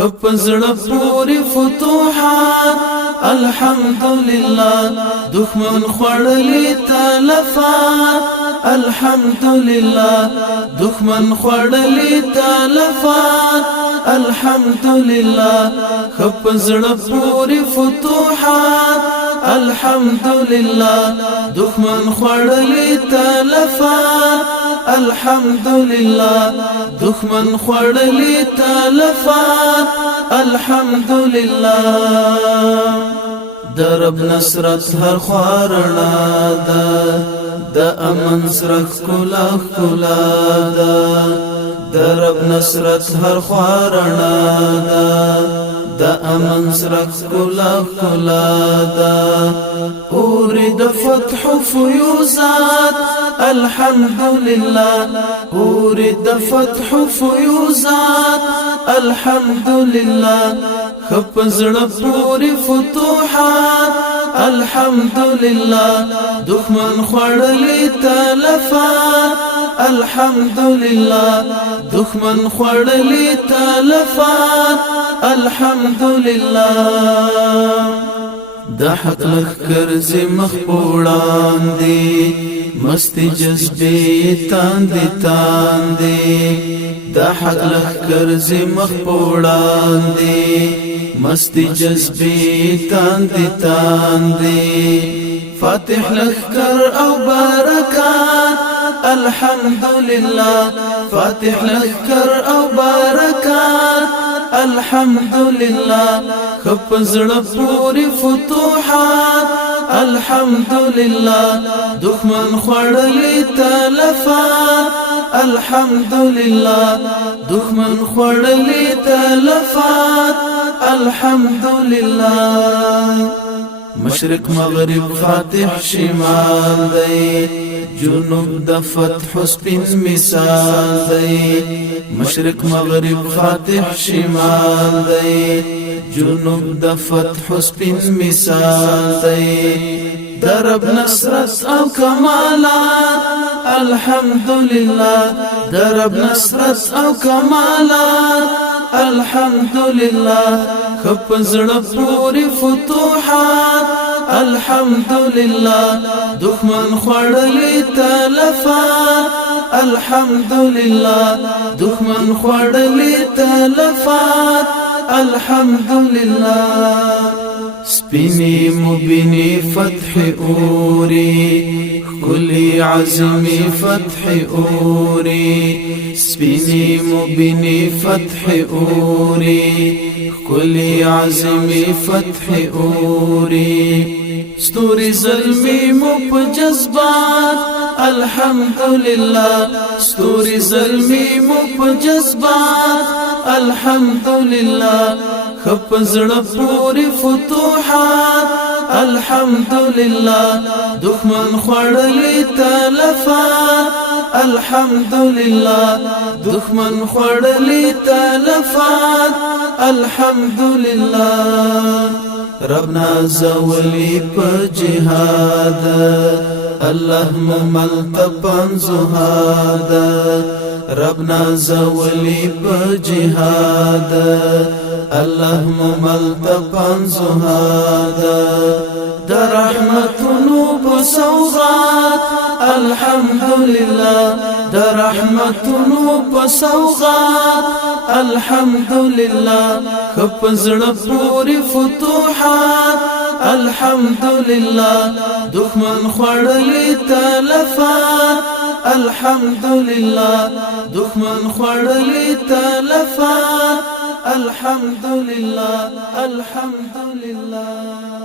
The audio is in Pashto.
خپزړ پوری فتوحات الحمدلله دښمن خړلې تلفات الحمدلله دښمن خړلې تلفات الحمدلله خپزړ پوری فتوحات الحمدلله دښمن خړلې تلفات الحمدلله دښمن خړلې تلفات الحمدلله درب نصرت هر خوارنا د امن سرخ کلا کلا درب نصرت هر خوارنا د امن سرخ کلا کلا اورد فتح فيوزات الحمدلله اورد فتح فيوزات الحمدلله خپزړ پوری فتوحات الحمدلله دښمن خړلې تلفات الحمدلله دښمن خړلې تلفات الحمدلله د حق لخر زمخ پوړان دی مستی جذبه تاندې تاندې د حق لخر زمخ پوړان دی مستی جذبه تاندې تاندې فاتح لخر او برکات الحمدلله فاتح لخر او برکات الحمدلله خپزړ پوری فتوحات الحمدلله دښمن خړلې تلفات الحمدلله دښمن خړلې تلفات الحمدلله مشرق مغرب فاتح شمال دی جنوب د فتح سپین مثال دی مشرق مغرب فاتح شمال دی جنوب د فتح سپین مثال دی درب نصرت او کمالات الحمدلله درب نصرت او کمالات الحمدلله خپزړ پوری فتوحات الحمدلله دښمن خړلې تلفات الحمدلله دښمن خړلې تلفات الحمدلله سپینی مبینی فتح اوری کلی عظمی فتح اوری سپینی مبینی فتح اوری کلی عظمی فتح اوری ستوری ظلمی مپ جذبات الحمدلله ستوری ظلمی مپ جذبات الحمدلله خپزړ پوری فتوحات الحمدلله دښمن خړلې تلفات الحمدلله دښمن خړلې تلفات الحمدلله ربنا زولي په جهاد الله ملتبن زهاد ربنا زولي په جهاد الله ملتبن زهاد در رحمتونو په سوغات الحمدلله در رحمتونو په سوغات الحمدلله خپزړ پوری فتوحات الحمدلله دښمن خړلې تلفات الحمدلله دښمن خړلې تلفات الحمدلله الحمدلله